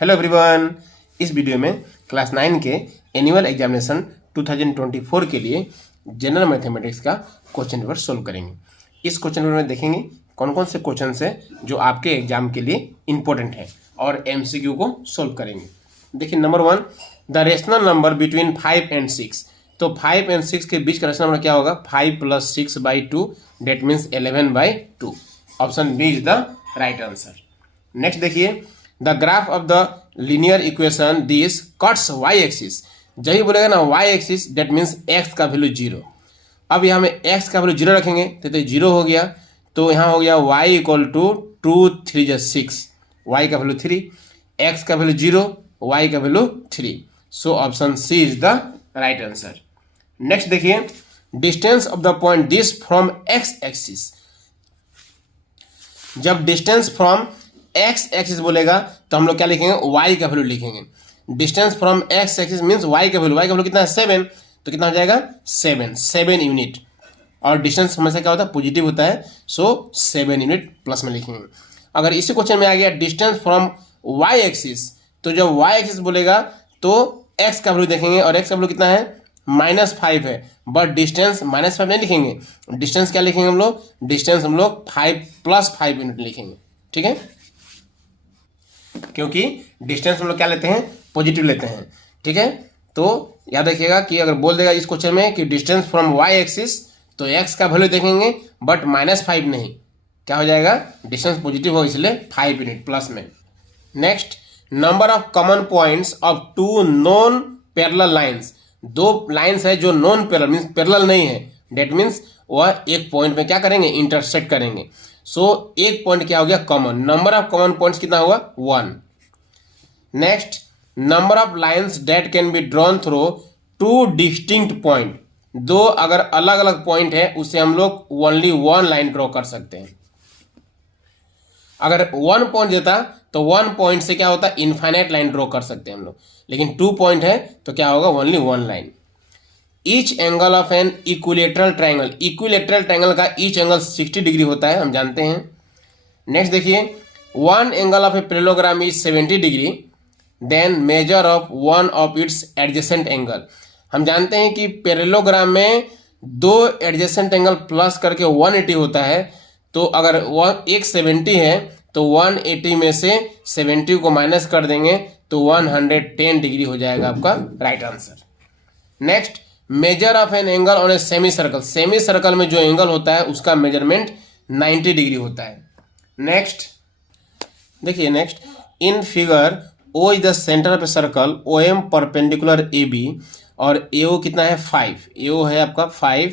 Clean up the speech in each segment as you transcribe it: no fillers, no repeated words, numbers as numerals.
Hello everyone, इस video में class 9 के एनुअल एग्जामिनेशन 2024 के लिए जनरल मैथमेटिक्स का क्वेश्चन पेपर सोल्व करेंगे। इस क्वेश्चन पेपर में देखेंगे कौन कौन से क्वेश्चन है जो आपके एग्जाम के लिए इंपॉर्टेंट है और एमसीक्यू को सोल्व करेंगे। देखिए number 1, the rational number between 5 and 6। तो 5 and 6 के बीच का रेशनल नंबर क्या होगा? 5 + 6/2 that means 11/2। Option B is the right answer. Next देखिए, the graph of the linear equation this cuts Y axis. जब ही बोलेगा ना Y axis that means X का वैल्यू 0। अब यहाँ में एक्स का वैल्यू 0 रखेंगे तो 0 हो गया, तो यहाँ हो गया y = 2 3 6, y का वैल्यू 3, x का वैल्यू 0, y का value 3। So option C is the right answer. Next देखिए, distance of the point this from X axis. जब डिस्टेंस फ्रॉम एक्स एक्सिस बोलेगा तो हम लोग क्या लिखेंगे? y का वैल्यू लिखेंगे। Distance from X axis means y का वैल्यू कितना है? 7, तो कितना हो जाएगा? 7 यूनिट। और डिस्टेंस हमेशा क्या होता है? पॉजिटिव होता है, सो 7 यूनिट प्लस में लिखेंगे। अगर इसी क्वेश्चन में आ गया डिस्टेंस फ्रॉम y एक्सिस, तो जब y एक्सिस बोलेगा तो x का वैल्यू देखेंगे और x का वैल्यू कितना है? -5 है, बट डिस्टेंस -5 नहीं लिखेंगे। डिस्टेंस क्या लिखेंगे हम लोग? डिस्टेंस हम लोग 5 + 5 यूनिट लिखेंगे, ठीक है, क्योंकि डिस्टेंस हम लोग क्या लेते हैं? पॉजिटिव लेते हैं, ठीक है। तो याद रखिएगा कि अगर बोल देगा इस क्वेश्चन में कि डिस्टेंस फ्रॉम y एक्सिस, तो x का वैल्यू देखेंगे बट -5 नहीं, क्या हो जाएगा? डिस्टेंस पॉजिटिव हो इसलिए 5 यूनिट प्लस में। Next, number of common points of 2 non parallel lines. 2 lines है जो नॉन पैरेलल मीन्स पैरेलल नहीं है, डेट मीन्स वह एक पॉइंट में क्या करेंगे? इंटरसेक्ट करेंगे। सो एक पॉइंट क्या हो गया? Common. Number of common points कितना हुआ? 1। Next, number of lines date can be drawn through 2 distinct point. 2 अगर अलग अलग पॉइंट है उसे हम लोग ओनली 1 लाइन ड्रॉ कर सकते हैं। अगर 1 पॉइंट देता तो 1 पॉइंट से क्या होता है? इनफाइनाइट लाइन ड्रॉ कर सकते हैं हम लोग, लेकिन 2 पॉइंट है तो क्या होगा? Only 1 line. Each angle of an equilateral triangle. Equilateral triangle का ईच एंगल 60 डिग्री होता है, हम जानते हैं। नेक्स्ट देखिए, 1 angle of a parallelogram is 70 degree, then measure of 1 of its adjacent angle. हम जानते हैं कि पैरेललोग्राम में 2 एडजेसेंट एंगल प्लस करके 180 होता है। तो अगर एक 70 है तो 180 में से 70 को माइनस कर देंगे तो 110 डिग्री हो जाएगा आपका right answer. Next, measure of an angle on a semi circle. Semi circle में जो एंगल होता है उसका मेजरमेंट 90 डिग्री होता है। नेक्स्ट देखिए, next in figure O is the centre of a circle, OM perpendicular AB, और AO कितना है? 5। AO है आपका 5,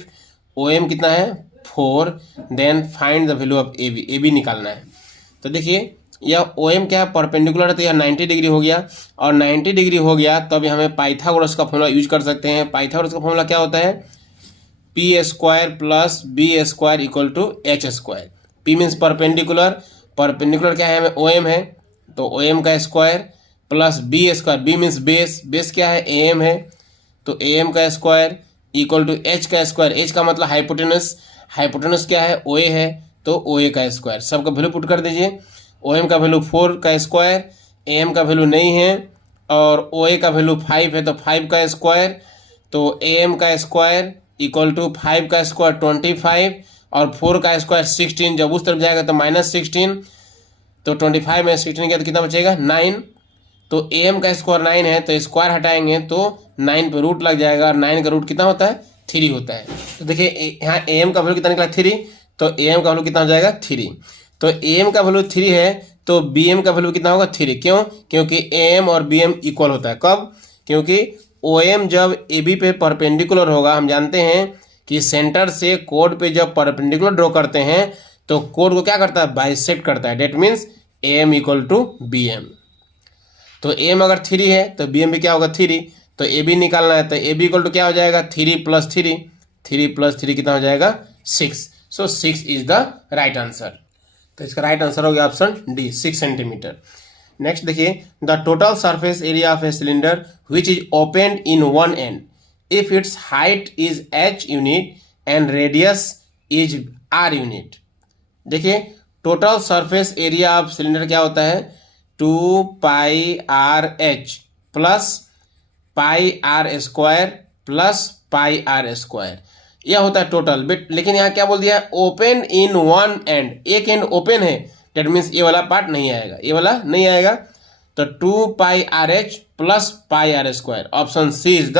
OM कितना है? 4। Then find the value of AB। AB निकालना है। तो देखिए यह OM क्या है? परपेंडिकुलर है, तो यह 90 डिग्री हो गया, और 90 डिग्री हो गया तो अभी हमें पाइथागोरस का फॉर्मूला यूज कर सकते हैं। पाइथागोरस का फॉर्मूला क्या होता है? P² + B² = H²। P means perpendicular, perpendicular क्या है? हमें OM है, तो OM का square plus B², B means base, base क्या है? AM है, तो AM का स्क्वायर = H का स्क्वायर। H का मतलब हाइपोटेनस, हाइपोटेनस क्या है? OA है, तो OA का स्क्वायर। सबका वैल्यू पुट कर दीजिए। OM का वैल्यू 4 का स्क्वायर, AM का वैल्यू नहीं है, और OA का वैल्यू 5 है तो 5 का स्क्वायर, तो AM का स्क्वायर = 5 का स्क्वायर 25, और 4 का स्क्वायर 16। जब उस तरफ जाएगा तो -16, तो 25 में 16 गया तो कितना बचेगा? 9। तो AM का स्क्वायर 9 है, तो स्क्वायर हटाएंगे तो 9 पे रूट लग जाएगा, और 9 का रूट कितना होता है? 3 होता है। तो देखिए यहाँ AM का वैल्यू कितना निकला? 3, तो AM का वैल्यू कितना हो जाएगा? 3। तो AM का वैल्यू 3 है तो BM का वैल्यू कितना होगा? 3। क्यों? क्योंकि AM और BM इक्वल होता है। कब? क्योंकि OM जब AB पे परपेंडिकुलर होगा, हम जानते हैं कि सेंटर से कोड पे जब परपेंडिकुलर ड्रॉ करते हैं तो कोड को क्या करता है? बाइसेक्ट करता है, डेट मीन्स AM = BM। तो AM अगर 3 है तो BM भी क्या होगा? 3। तो AB निकालना है, तो AB = क्या हो जाएगा? 3 + 3, 3 + 3 कितना हो जाएगा? 6। So 6 is the right answer. तो इसका राइट आंसर हो गया ऑप्शन डी, 6 सेंटीमीटर। नेक्स्ट देखिए, the total surface area of a cylinder which is open in one end if its height is h unit and radius is r unit. देखिए total surface area of cylinder क्या होता है? 2πRh plus πr² plus πr², यह होता है total bit. लेकिन यहाँ क्या बोल दिया है, ओपन इन वन एंड, एक एंड ओपन है, डेट मीन्स ये वाला पार्ट नहीं आएगा, ये वाला नहीं आएगा। तो 2πRh plus πr², option C is the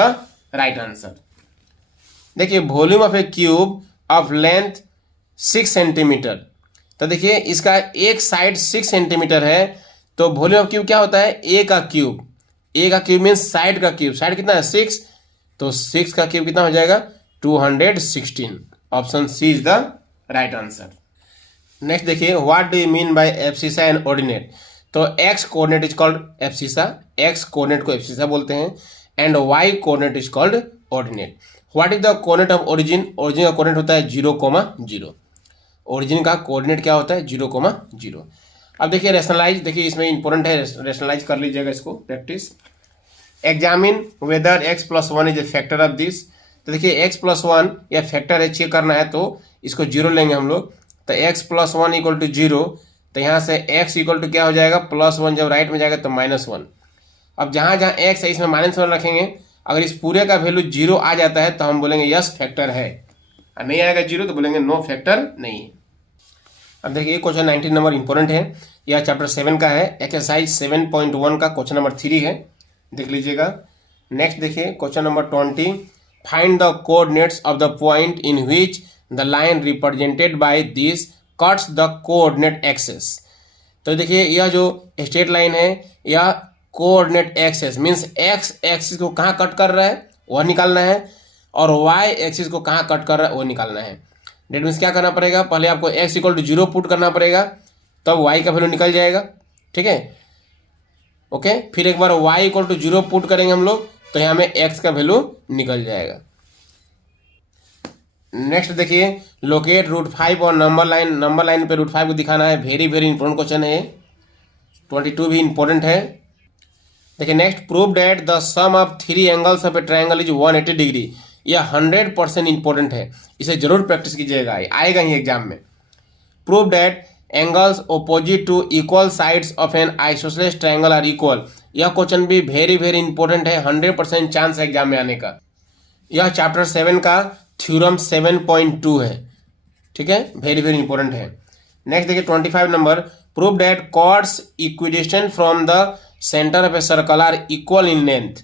right answer. देखिए volume of a cube of length 6 centimetre, तो देखिए इसका एक साइड 6 सेंटीमीटर है, तो वॉल्यूम ऑफ क्यूब क्या होता है, ए का क्यूब, ए का क्यूब मीन्स साइड का क्यूब, साइड कितना है 6, तो 6 का क्यूब कितना हो जाएगा 216, option C is the right answer. Next देखिए, what do you mean by abscissa and ordinate, तो X coordinate is called abscissa, X coordinate को एब्सिसा बोलते हैं, and Y coordinate is called ordinate. What is the coordinate of origin, origin का coordinate होता है 0,0, origin का coordinate क्या होता है 0,0। अब देखिए रेशनलाइज, देखिए इसमें इंपॉर्टेंट है, रेशनलाइज कर लीजिएगा इसको practice. Examine whether x + 1 is a factor of this, तो देखिए x + 1 या फैक्टर है, चेक करना है तो इसको 0 लेंगे हम लोग, तो x + 1 = 0, तो यहाँ से x = क्या हो जाएगा +1, जब राइट में जाएगा तो -1। अब जहाँ जहाँ x है इसमें -1 रखेंगे, अगर इस पूरे का वैल्यू 0 आ जाता है तो हम बोलेंगे यस फैक्टर है, और नहीं आएगा 0 तो बोलेंगे नो फैक्टर नहीं है। अब देखिए क्वेश्चन 19 नंबर इंपॉर्टेंट है, यह चैप्टर 7 का है, एक्सरसाइज 7.1 का क्वेश्चन नंबर 3 है, देख लीजिएगा। नेक्स्ट देखिए question number 20, find the coordinates of the point in which the line represented by this cuts the coordinate axes. तो देखिए यह जो स्ट्रेट लाइन है यह coordinate axes means x axis को कहाँ कट कर रहा है वह निकालना है, और वाई एक्सिस को कहाँ कट कर रहा है वो निकालना है। डेट मीन्स क्या करना पड़ेगा, पहले आपको x = 0 पुट करना पड़ेगा, तब y का वैल्यू निकल जाएगा, ठीक है, ओके। फिर एक बार y = 0 पुट करेंगे हम लोग तो यहाँ में x का वैल्यू निकल जाएगा। नेक्स्ट देखिए, लोकेट √5 और नंबर लाइन पे √5 को दिखाना है, वेरी वेरी इंपॉर्टेंट क्वेश्चन है, 22 भी इंपॉर्टेंट है। देखिए next, prove that the sum of 3 angles of a triangle is 180 degree, यह 100% इंपॉर्टेंट है, इसे जरूर प्रैक्टिस कीजिएगा, आएगा ही एग्जाम में। Prove that angles opposite to equal sides of an isosceles triangle are equal, यह क्वेश्चन भी वेरी वेरी इंपॉर्टेंट है, 100% चांस है एग्जाम में आने का। यह चैप्टर 7 का थ्योरम 7.2 है, ठीक है, वेरी वेरी इंपॉर्टेंट है। नेक्स्ट देखिए 25 number, prove that chords equidistant from the centre of a circle are equal in length.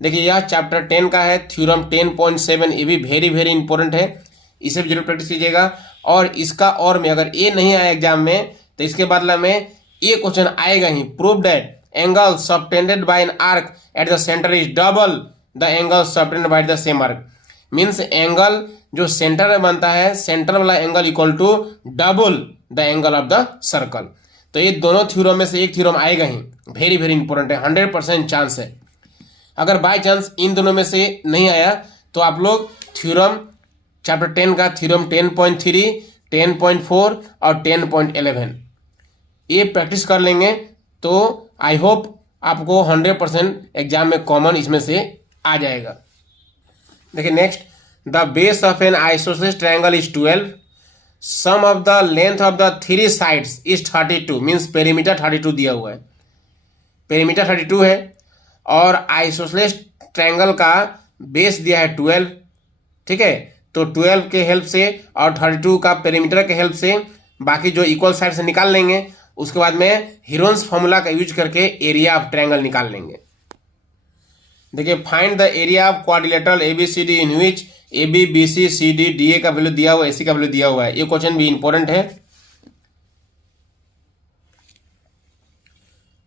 देखिए यह चैप्टर 10 का है, थ्योरम 10.7, ये भी वेरी वेरी इंपॉर्टेंट है, इसे भी जरूर प्रैक्टिस कीजिएगा। और इसका और में अगर ये नहीं आया एग्जाम में तो इसके बदला में ये क्वेश्चन आएगा ही, prove that angle subtended by an arc at the centre is double the angle subtended by the same arc, means angle जो सेंटर में बनता है, सेंटर वाला angle = double the angle of the circle. तो ये दोनों थ्योरम में से एक थ्योरम आएगा ही, वेरी वेरी इंपॉर्टेंट है, 100% चांस है। अगर बाय चांस इन दोनों में से नहीं आया तो आप लोग थ्योरम चैप्टर 10 का थ्योरम 10.3, 10.4 और 10.11 ये प्रैक्टिस कर लेंगे तो आई होप आपको 100% एग्जाम में कॉमन इसमें से आ जाएगा। देखिए next, the base of an isosceles triangle is 12, sum of the length of the 3 sides is 32, means perimeter 32 दिया हुआ है, पेरीमीटर 32 है, और आइसोसेलेस ट्रायंगल का बेस दिया है 12, ठीक है। तो 12 के हेल्प से और 32 का पेरीमीटर के हेल्प से बाकी जो इक्वल साइड से निकाल लेंगे, उसके बाद में हीरोन्स फॉर्मूला का यूज करके एरिया ऑफ ट्रायंगल निकाल लेंगे। देखिए find the area of quadrilateral ABCD in which AB BC CD DA का वैल्यू दिया हुआ है, AC का वैल्यू दिया हुआ है, ये क्वेश्चन भी इंपॉर्टेंट है।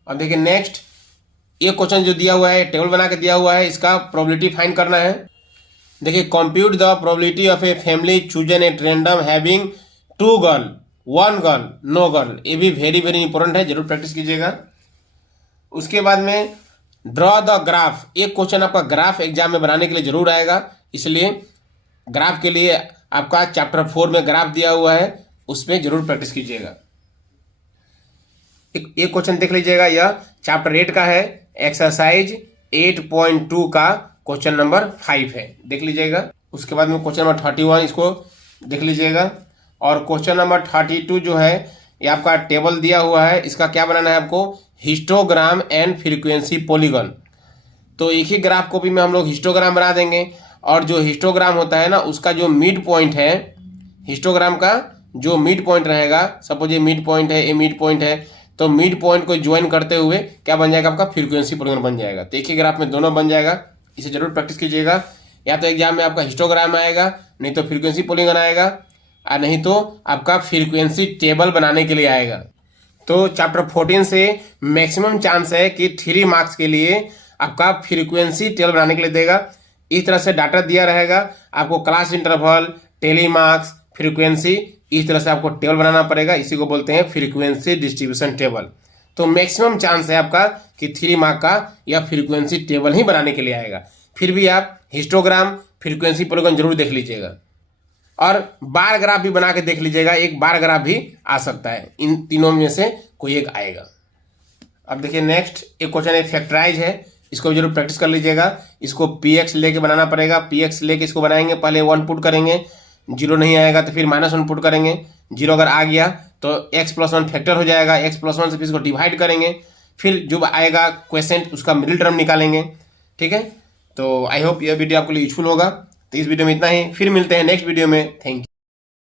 अब देखिए नेक्स्ट, ये क्वेश्चन जो दिया हुआ है टेबल बना के दिया हुआ है, इसका प्रोबेबिलिटी फाइंड करना है। देखिए compute the probability of a family chosen at random having 2 girl 1 girl no girl, ये भी वेरी वेरी इंपॉर्टेंट है, जरूर प्रैक्टिस कीजिएगा। उसके बाद में ड्रॉ द ग्राफ, एक क्वेश्चन आपका ग्राफ एग्जाम में बनाने के लिए जरूर आएगा, इसलिए ग्राफ के लिए आपका चैप्टर 4 में ग्राफ दिया हुआ है, उसमें जरूर प्रैक्टिस कीजिएगा। एक क्वेश्चन देख लीजिएगा, यह चैप्टर 8 का है, एक्सरसाइज 8.2 का क्वेश्चन नंबर 5 है, देख लीजिएगा। उसके बाद में क्वेश्चन नंबर 31 इसको देख लीजिएगा, और क्वेश्चन नंबर 32 जो है ये आपका टेबल दिया हुआ है, इसका क्या बनाना है आपको, हिस्टोग्राम एंड फ्रीक्वेंसी पॉलीगॉन। तो एक ही ग्राफ को भी में हम लोग हिस्टोग्राम बना देंगे, और जो हिस्टोग्राम होता है ना उसका जो मिड पॉइंट है, हिस्टोग्राम का जो मिड पॉइंट रहेगा, सपोज ये मिड पॉइंट है, ये मिड पॉइंट है, तो मिड पॉइंट को ज्वाइन करते हुए क्या बन जाएगा, आपका फ्रीक्वेंसी पॉलीगॉन बन जाएगा। तो एक ही ग्राफ में दोनों बन जाएगा, इसे जरूर प्रैक्टिस कीजिएगा। या तो एग्जाम में आपका हिस्टोग्राम आएगा, नहीं तो फ्रीक्वेंसी पॉलीगॉन आएगा, और नहीं तो आपका फ्रीक्वेंसी टेबल बनाने के लिए आएगा। तो चैप्टर 14 से मैक्सिमम चांस है कि 3 मार्क्स के लिए आपका फ्रीक्वेंसी टेबल बनाने के लिए देगा। इस तरह से डाटा दिया रहेगा, आपको class interval, tally marks, frequency, इस तरह से आपको टेबल बनाना पड़ेगा। इसी को बोलते हैं फ्रीक्वेंसी डिस्ट्रीब्यूशन टेबल। तो मैक्सिमम चांस है आपका कि 3 मार्क का या फ्रीक्वेंसी टेबल ही बनाने के लिए आएगा। फिर भी आप हिस्टोग्राम, फ्रीक्वेंसी पॉलीगॉन जरूर देख लीजिएगा, और बार ग्राफ भी बना के देख लीजिएगा। एक बार ग्राफ भी आ सकता है, इन तीनों में से कोई एक आएगा। अब देखिए नेक्स्ट एक क्वेश्चन है, फैक्टराइज है, इसको जरूर प्रैक्टिस कर लीजिएगा। इसको px लेके बनाना पड़ेगा, px लेके इसको बनाएंगे, पहले 1 पुट करेंगे, 0 नहीं आएगा तो फिर -1 पुट करेंगे, 0 अगर आ गया तो x+1 फैक्टर हो जाएगा, x+1 से फिर इसको डिवाइड करेंगे, फिर जो आएगा क्वेश्चन उसका मिडिल टर्म निकालेंगे। ठीक है, तो आई होप यह वीडियो आपके लिए यूजफुल होगा। तो इस वीडियो में इतना ही, फिर मिलते हैं नेक्स्ट वीडियो में। Thank you.